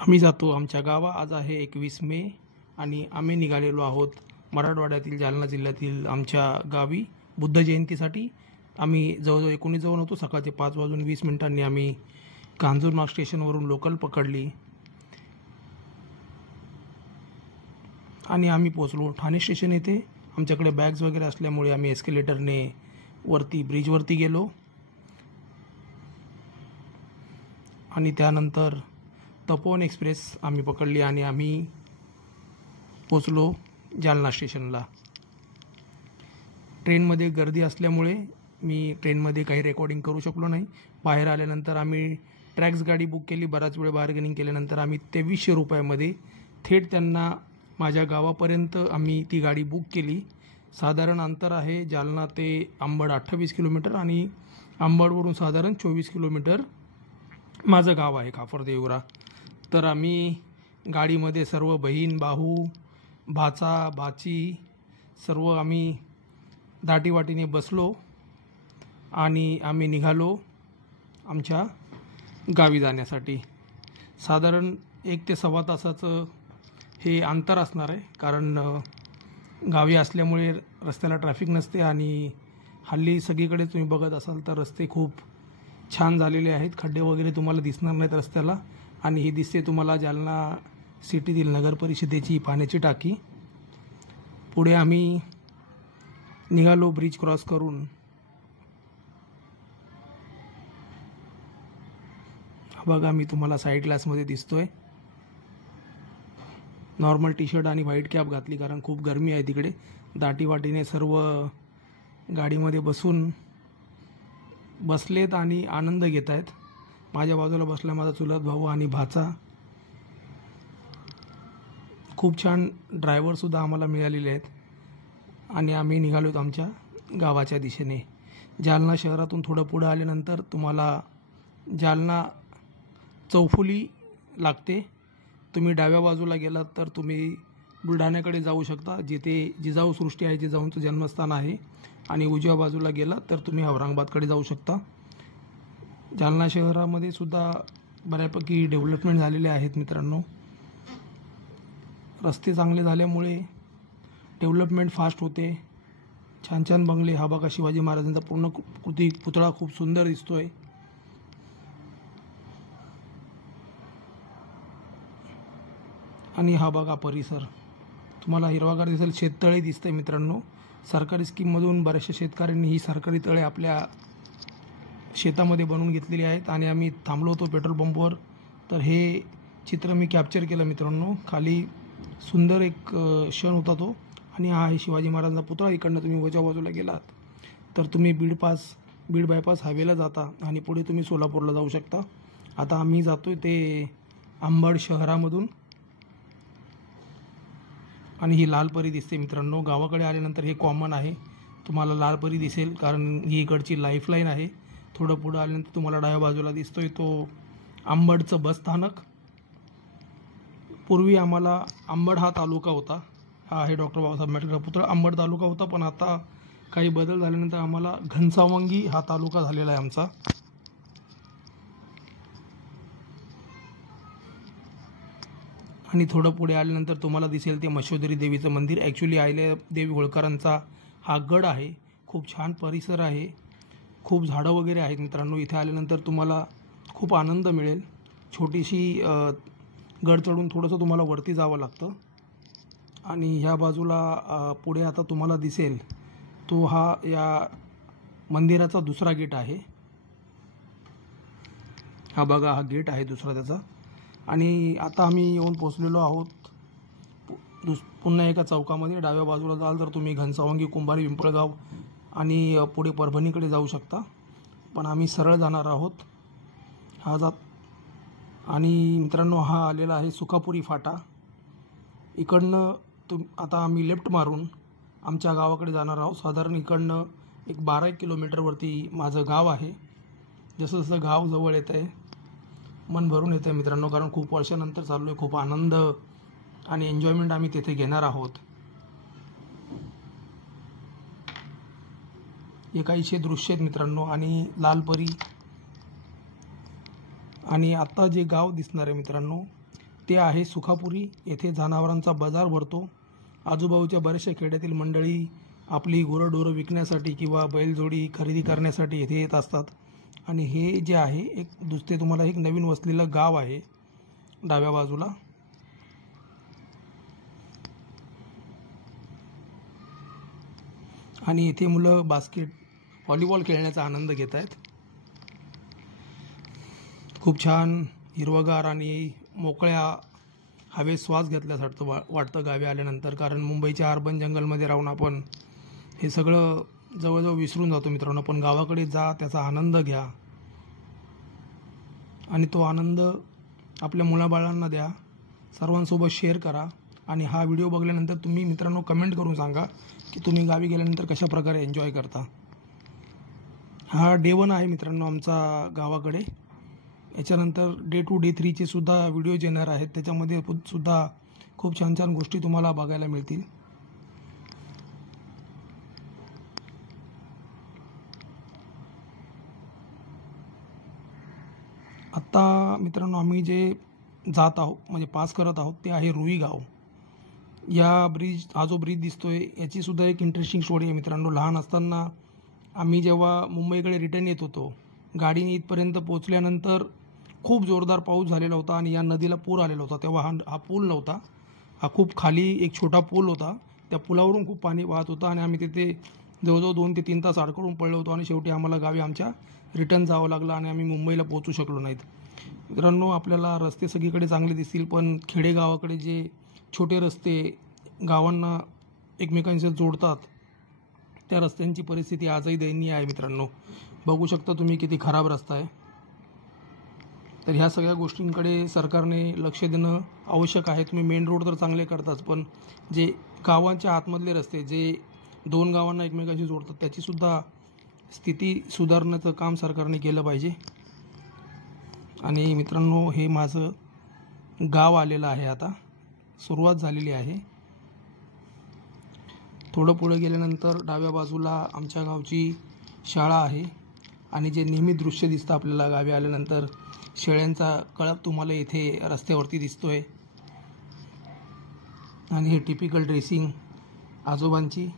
आम्ही जातो आमच्या गावा। आज आहे 21 मे आणि आम्ही निघालेलो आहोत मराठवाड्यातील जालना जिल्ह्यातील आमच्या गावी बुद्ध जयंतीसाठी। आम्ही जवळजवळ 19 जण होतो। सकाळचे 5:20 आम्ही कांजूरमार्ग स्टेशनवरून लोकल पकडली आणि आम्ही पोहोचलो ठाणे स्टेशन येथे। आमच्याकडे बॅग्स वगैरे असल्यामुळे आम्ही एस्केलेटरने वरती ब्रिजवरती गेलो आणि त्यानंतर तपोवन एक्सप्रेस आम्ही पकडली आणि आम्ही पोचलो जालना स्टेशनला। ट्रेनमध्ये गर्दी असल्यामुळे मी ट्रेनमध्ये काही रेकॉर्डिंग करू शकलो नाही। बाहेर आल्यानंतर आम्ही ट्रॅक्स गाडी बुक केली। बराच वेळ बार्गेनिंग केल्यानंतर आम्ही 2300 रुपयामध्ये थेट त्यांना माझ्या गावापर्यंत आम्ही ती गाडी बुक केली। साधारण अंतर आहे जालना ते अंबड 28 किलोमीटर आणि अंबडवरून साधारण 24 किलोमीटर माझं गाव आहे खाफर-देवरा। तर आम्ही गाडीमध्ये सर्व बहीण भाऊ भाचा भाची सर्व आम्ही दाटीवाटीने बसलो आणि आम्ही निघालो आमच्या गावी जाण्यासाठी। साधारण 1 ते सव्वा तासाचं हे अंतर असणार आहे, कारण गावी असल्यामुळे रस्त्याला ट्रॅफिक नसते आणि हल्ली सगळीकडे तुम्ही बघत असाल तर रस्ते खूप छान झालेले आहेत। खड्डे वगैरे तुम्हाला दिसणार नाहीत रस्त्याला। आणि ही दिसते तुम्हाला जालना सिटीतील नगर परिषदेची पाण्याची टाकी। पुढे आम्ही निघालो ब्रिज क्रॉस करून। बघा मी तुम्हाला साईड ग्लासमध्ये दिसतोय। नॉर्मल टी शर्ट आणि व्हाईट कॅप घातली कारण खूप गरमी आहे तिकडे। दाटीवाटीने सर्व गाडीमध्ये बसलेत आणि आनंद घेत आहेत। माझ्या बाजूला बसला माझा चुलत भाऊ आणि भाचा। खूप छान ड्रायव्हरसुद्धा आम्हाला मिळालेले आहेत आणि आम्ही निघालो आमच्या गावाच्या दिशेने। जालना शहरातून थोडं पुढं आल्यानंतर तुम्हाला जालना चौफुली लागते। तुम्ही डाव्या बाजूला गेलात तर तुम्ही बुलढाण्याकडे जाऊ शकता, जिथे जिजाऊ सृष्टी आहे, जिजाऊंचं जन्मस्थान आहे। आणि उजव्या बाजूला गेलात तर तुम्ही औरंगाबादकडे जाऊ शकता। जालना शहरामध्ये सुद्धा बऱ्यापैकी डेव्हलपमेंट झालेले आहेत मित्रांनो। रस्ते चांगले झाल्यामुळे डेव्हलपमेंट फास्ट होते। छान छान बंगले। हा बघा शिवाजी महाराजांचा पूर्ण पुतळा खूप सुंदर दिसतोय। आणि हा बघा परिसर तुम्हाला हिरवागार दिसेल। शेततळे दिसते मित्रांनो। सरकारी स्कीममधून बऱ्याचशा शेतकऱ्यांनी ही सरकारी तळे आपल्या शेतामध्ये बनवून घेतलेली आहेत आणि आम्ही थांबलो होतो पेट्रोल पंपवर। तर हे चित्र मी कॅप्चर केलं मित्रांनो। खाली सुंदर एक क्षण होता तो। आणि हा आहे शिवाजी महाराजांचा पुतळा। इकडनं तुम्ही उजव्या बाजूला गेलात तर तुम्ही बीड बायपास हायवेला जाता आणि पुढे तुम्ही सोलापूरला जाऊ शकता। आता आम्ही जातोय ते अंबड शहरामधून। आणि ही लालपरी दिसते मित्रांनो। गावाकडे आल्यानंतर हे कॉमन आहे, तुम्हाला लालपरी दिसेल कारण ही इकडची लाईफलाईन आहे। थोडं पुढं आल्यानंतर तुम्हाला डाव्या बाजूला दिसतोय तो अंबडचं बस स्थानक। पूर्वी आम्हाला अंबड हा तालुका होता। हा आहे डॉक्टर बाबासाहेब आंबेडकर पुतळा। अंबड तालुका होता, पण आता काही बदल झाल्यानंतर आम्हाला घनसावंगी हा तालुका झालेला आहे आमचा। आणि थोडं पुढे आल्यानंतर तुम्हाला दिसेल ते मशोदरी देवीचं मंदिर। ॲक्च्युली अहिल्यादेवी होळकरांचा हा गड आहे। खूप छान परिसर आहे, खूप झाडं वगैरे आहेत मित्रांनो। इथे आल्यानंतर तुम्हाला खूप आनंद मिळेल। छोटीशी गड चढून थोडंसं तुम्हाला वरती जावं लागतं। आणि ह्या बाजूला पुढे आता तुम्हाला दिसेल तो हा या मंदिराचा दुसरा गेट आहे। हा बघा हा गेट आहे दुसरा त्याचा। आणि आता आम्ही येऊन पोचलेलो आहोत पुन्हा एका चौकामध्ये। डाव्या बाजूला जाल तर तुम्ही घनसावंगी, कुंभारी, पिंपळगाव आणि पुढे परभणीकडे जाऊ शकता, पण आम्ही सरळ जाणार आहोत। आणि मित्रांनो हा आलेला आहे सुखापुरी फाटा। इकडनं आता आम्ही लेफ्ट मारून आमच्या गावाकडे जाणार आहोत। साधारण इकडनं एक 12 किलोमीटरवरती माझं गाव आहे। जसं जसं गाव जवळ येतं आहे मन भरून येतं मित्रांनो, कारण खूप वर्षानंतर चाललो आहे। खूप आनंद आणि एन्जॉयमेंट आम्ही तिथे घेणार आहोत। हे काहीशे दृश्य आहेत मित्रांनो। आणि लालपरी आणि आता जे गाव दिसणार आहे मित्रांनो ते आहे सुखापुरी. येथे जनावरांचा बाजार भरतो. आजूबाजूच्या बऱ्याचशा खेड्यातील मंडळी आपली गुरंढोरं विकण्यासाठी किंवा बैलजोडी खरेदी करण्यासाठी येथे येत असतात. आणि हे जे आहे ते तुम्हाला एक नवीन वसलेलं गाव आहे डाव्या बाजूला. आणि येथे मुलं व्हॉलीबॉल खेळण्याचा आनंद घेत आहेत. खूप छान हिरवगार आणि मोकळ्या हवेत श्वास घेतल्यासारखं वाटतं गावी आल्यानंतर. कारण मुंबईच्या अर्बन जंगलमध्ये राहून आपण हे सगळं जवळजवळ विसरून जातो मित्रांनो. पण गावाकडे जा, त्याचा आनंद घ्या आणि तो आनंद आपल्या मुलाबाळांना द्या. सर्वांसोबत शेअर करा. आणि हा व्हिडिओ बघल्यानंतर तुम्ही मित्रांनो कमेंट करून सांगा की तुम्ही गावी गेल्यानंतर कशा प्रकारे एन्जॉय करता. हा डे 1 आहे मित्रांनो आमचा गावाकडे. याच्यानंतर डे 2 डे 3चे सुद्धा व्हिडिओज येणार आहेत. त्याच्यामध्ये सुद्धा खूप छान छान गोष्टी तुम्हाला बघायला मिळतील. आत्ता मित्रांनो आम्ही जे जात आहोत म्हणजे पास करत आहोत ते आहे रुई गाव. हा जो ब्रिज दिसतोय याची सुद्धा एक इंटरेस्टिंग स्टोरी आहे मित्रांनो. लहान असताना आम्ही जेव्हा मुंबईकडे रिटर्न येत होतो, गाडीने इथपर्यंत पोचल्यानंतर खूप जोरदार पाऊस झालेला होता आणि या नदीला पूर आलेला होता. तेव्हा हा पूल नव्हता, हा खूप खाली एक छोटा पूल होता. त्या पुलावरून खूप पाणी वाहत होतं आणि आम्ही तिथे जवळजवळ 2 ते 3 तास अडकळून पडलो होतो आणि शेवटी आम्हाला गावी आमच्या रिटर्न जावं लागलं आणि आम्ही मुंबईला पोहोचू शकलो नाहीत. मित्रांनो आपल्याला रस्ते सगळीकडे चांगले दिसतील, पण खेडेगावाकडे जे छोटे रस्ते गावांना एकमेकांशी जोडतात त्या रस्त्यांची परिस्थिती आजही दयनीय आहे मित्रांनो. बघू शकता तुम्ही किती खराब रस्ता आहे. तर ह्या सगळ्या गोष्टींकडे सरकारने लक्ष देणं आवश्यक आहे. तुम्ही मेन रोड तर चांगले करताच, पण जे गावांच्या आतमधले रस्ते जे 2 गावांना एकमेकांशी जोडतात त्याचीसुद्धा स्थिती सुधारण्याचं काम सरकारने केलं पाहिजे. आणि मित्रांनो हे माझं गाव आलेलं आहे, आता सुरुवात झालेली आहे. थोडं पुढे गेल्यानंतर डाव्या बाजूला आमच्या गावची शाळा आहे. आणि जे नेहमी दृश्य दिसतं आपल्याला गावी आल्यानंतर, शेळ्यांचा कळप तुम्हाला इथे रस्त्यावरती दिसतोय. आणि हे टिपिकल ड्रेसिंग आजोबांची.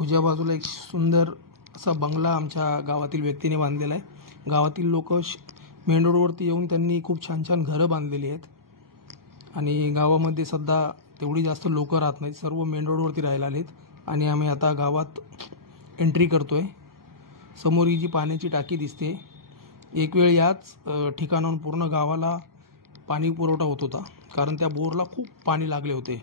उजव्या बाजूला एक सुंदर असा बंगला आमच्या गावातील व्यक्तीने बांधलेला आहे. गावातील लोक मेन रोडवरती येऊन त्यांनी खूप छान छान घरं बांधलेली आहेत. आणि गावामध्ये सध्या तेवढी जास्त लोक राहत नाहीत, सर्व मेन रोडवरती राहायला आलेत. आणि आम्ही आता गावात एंट्री करतोय. समोर ही जी पाण्याची टाकी दिसते, एक वेळ याच ठिकाणाहून पूर्ण गावाला पाणी पुरवठा होत होता, कारण त्या बोरला खूप पाणी लागले होते.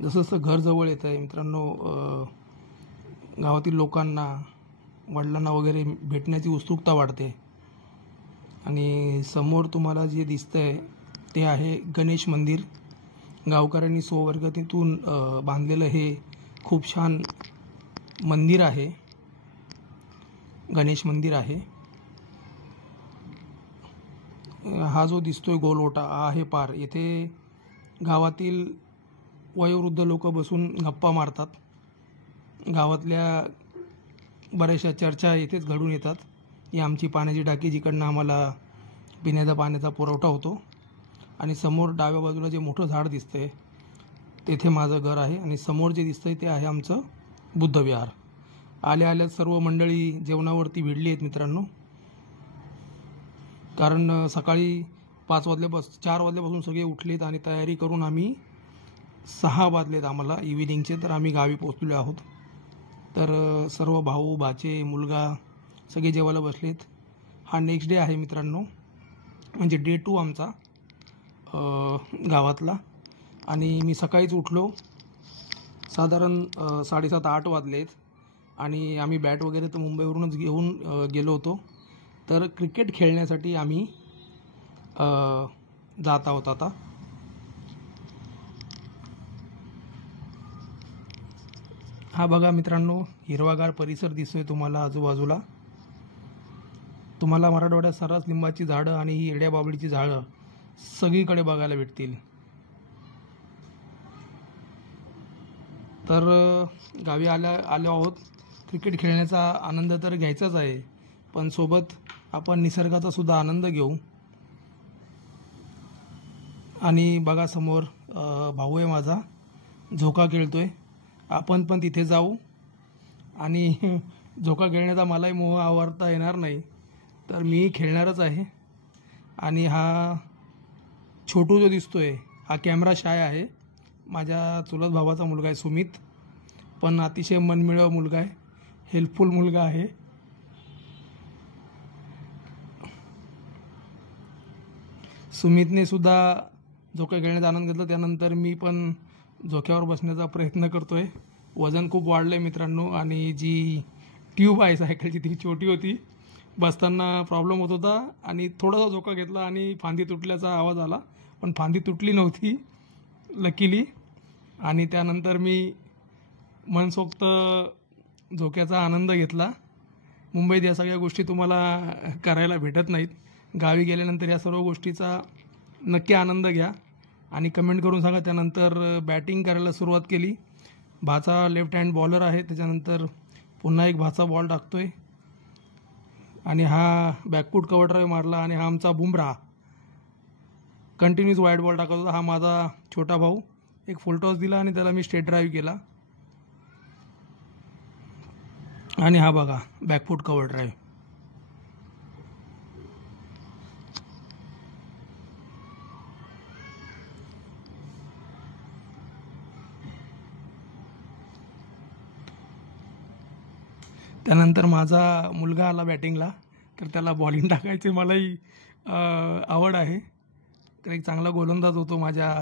जसं जसं घर जवळ येत आहे मित्रांनो, गावातील लोकांना वडिलांना वगैरे भेटण्याची उत्सुकता वाढते. आणि समोर तुम्हाला जे दिसतंय ते आहे गणेश मंदिर. गावकऱ्यांनी स्ववर्गणीतून बांधलेलं हे खूप छान मंदिर आहे, गणेश मंदिर आहे. हा जो दिसतोय गोलओटा हा आहे पार. येथे गावातील वयोवृद्ध लोक बसून गप्पा मारतात. गावातल्या बऱ्याचशा चर्चा येथेच घडून येतात. ही आमची पाण्याची टाकी जिकडनं आम्हाला पिण्याच्या पाण्याचा पुरवठा होतो. आणि समोर डाव्या बाजूला जे मोठं झाड दिसतंय तेथे माझं घर आहे. आणि समोर जे दिसतंय ते आहे आमचं बुद्धविहार. आल्या आल्या सर्व मंडळी जेवणावरती भिडली आहेत मित्रांनो, कारण सकाळी 4 वाजल्यापासून सगळे उठलेत आणि तयारी करून आम्ही 6 वाजलेत आम्हाला इव्हिनिंगचे, तर आम्ही गावी पोहोचलेलो आहोत. तर सर्व भाऊ भाचे मुलगा सगळे जेवायला बसलेत. हा नेक्स्ट डे आहे मित्रांनो, म्हणजे डे 2 आमचा गावातला. आणि मी सकाळीच उठलो, साधारण 7:30-8 वाजलेत. आणि आम्ही बॅट वगैरे तर मुंबईवरूनच घेऊन गेलो होतो. तर क्रिकेट खेळण्यासाठी आम्ही जात आहोत आता. हा बघा मित्रांनो, हिरवागार परिसर दिसतोय तुम्हाला आजूबाजूला. तुम्हाला मराठवाड्यात सर्रास लिंबाची झाडं आणि ही येड्या बाबळीची झाडं सगळीकडे बघायला भेटतील. तर गावी आलो आहोत. क्रिकेट खेळण्याचा आनंद तर घ्यायचाच आहे, पण सोबत आपण निसर्गाचा सुद्धा आनंद घेऊ. आणि बघा समोर भाऊ आहे माझा, झोका खेळतोय. आपण पण तिथे जाऊ आणि झोका खेळण्याचा मलाही मोह आवरता येणार नाही, तर मी खेळणारच आहे. आणि हा छोटू जो दिसतोय हा कॅमेरा शाय आहे. माझ्या चुलत भावाचा मुलगा आहे सुमित, पण अतिशय मनमिळावू मुलगा आहे, हेल्पफुल मुलगा आहे. सुमितने सुद्धा झोका खेळण्याचा आनंद घेतला. त्यानंतर मी पण झोक्यावर बसण्याचा प्रयत्न करतोय. वजन खूप वाढलं आहे मित्रांनो, आणि जी ट्यूब आहे सायकलची ती छोटी होती, बसताना प्रॉब्लेम होत होता. आणि थोडासा झोका घेतला आणि फांदी तुटल्याचा आवाज आला, पण फांदी तुटली नव्हती लकीली. आणि त्यानंतर मी मनसोक्त झोक्याचा आनंद घेतला. मुंबईत या सगळ्या गोष्टी तुम्हाला करायला भेटत नाहीत. गावी गेल्यानंतर या सर्व गोष्टीचा नक्की आनंद घ्या आणि कमेंट करून सांगा. त्यानंतर बॅटिंग करायला सुरुवात केली. भाचा लेफ्ट हँड बॉलर आहे. त्याच्यानंतर पुन्हा एक भाचा बॉल टाकतोय आणि हा बॅकफूट कव्हर ड्राईव्ह मारला. आणि हा आमचा बुमराह कंटिन्यूस वाईड बॉल टाकत होता. हा माझा छोटा भाऊ एक फुल टॉस दिला आणि त्याला मी स्ट्रेट ड्राईव्ह केला. आणि हा बघा बॅकफूट कव्हर ड्राईव्ह. त्यानंतर माझा मुलगा आला बॅटिंगला, तर त्याला बॉलिंग टाकायची मलाही आवड आहे. तर एक चांगला गोलंदाज होतो माझ्या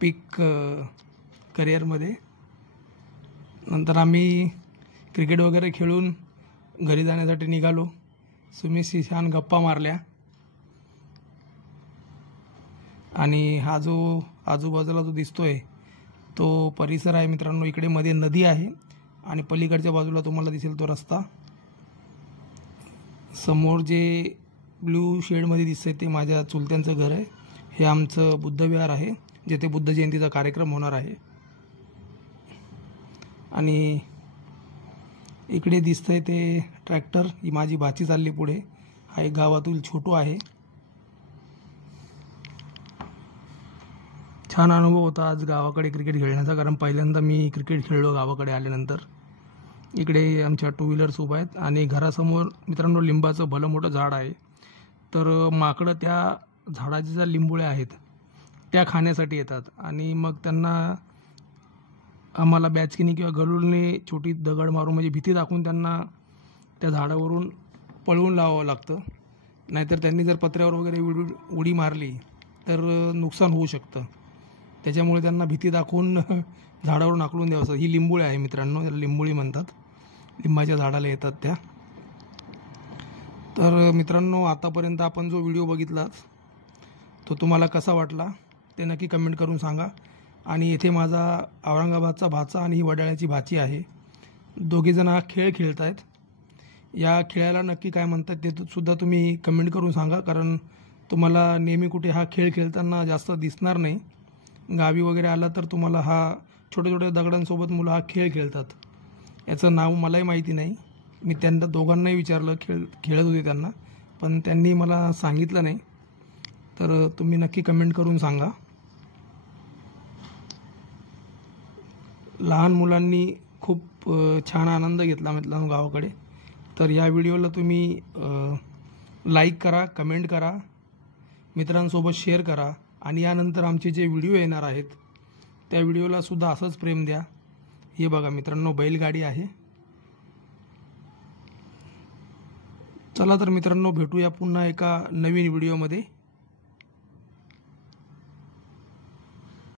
पीक करिअरमध्ये. नंतर आम्ही क्रिकेट वगैरे खेळून घरी जाण्यासाठी निघालो. सुमितशी छान गप्पा मारल्या. आणि हा जो आजूबाजूला जो दिसतोय तो परिसर आहे मित्रांनो. इकडे मध्ये नदी आहे आणि पलीकडच्या बाजूला तुम्हाला दिसेल तो रस्ता. समोर जे ब्लू शेडमध्ये दिसतंय ते माझ्या चुलत्यांचं घर आहे. हे आमचं बुद्धविहार आहे, जेथे बुद्ध जयंतीचा कार्यक्रम होणार आहे. आणि इकडे दिसतंय ते ट्रॅक्टर, ही माझी भाची चालली पुढे. हा एक गावातील छोटू आहे. छान अनुभव होता आज गावाकडे क्रिकेट खेळण्याचा, कारण पहिल्यांदा मी क्रिकेट खेळलो गावाकडे आल्यानंतर. इकडे आमच्या टू व्हीलर्स उभा आहेत आणि घरासमोर मित्रांनो लिंबाचं भलं मोठं झाड आहे. तर माकडं त्या झाडाच्या ज्या लिंबोळ्या आहेत त्या खाण्यासाठी येतात. आणि मग त्यांना आम्हाला बॅचकीने किंवा गरुडने छोटी दगड मारून म्हणजे भीती दाखवून त्यांना त्या झाडावरून पळवून लावावं लागतं. नाहीतर त्यांनी जर पत्र्यावर वगैरे उडी मारली तर नुकसान होऊ शकतं. त्याच्यामुळे त्यांना भीती दाखवून झाडावरून हाकलून द्यावं असतं. ही लिंबोळी आहे मित्रांनो, त्याला लिंबोळी म्हणतात. लिंबाच्या झाडाला येतात त्या. तर मित्रांनो आतापर्यंत आपण जो व्हिडिओ बघितला तो तुम्हाला कसा वाटला ते नक्की कमेंट करून सांगा. आणि येथे माझा औरंगाबादचा भाचा आणि ही वडाळ्याची भाची आहे. दोघेजण हा खेळ खेळत आहेत. या खेळाला नक्की काय म्हणतात ते सुद्धा तुम्ही कमेंट करून सांगा, कारण तुम्हाला नेहमी कुठे हा खेळ खेळताना जास्त दिसणार नाही. गावी वगैरे आला तर तुम्हाला हा छोट्या छोट्या दगडांसोबत मुलं हा खेळ खेळतात. याचं नाव मलाही माहिती नाही. मी त्यांना दोघांनाही विचारलं, खेळत होते त्यांना, पण त्यांनी मला सांगितलं नाही. तर तुम्ही नक्की कमेंट करून सांगा. लहान मुलांनी खूप छान आनंद घेतला मित्रांनो गावाकडे. तर या व्हिडिओला तुम्ही लाईक करा, कमेंट करा, मित्रांसोबत शेअर करा. आणि यानंतर आमचे जे व्हिडिओ येणार आहेत त्या व्हिडिओला सुद्धा असंच प्रेम द्या. हे बघा मित्रांनो बैलगाडी आहे. चला तर मित्रांनो भेटूया पुन्हा एका नवीन व्हिडिओमध्ये.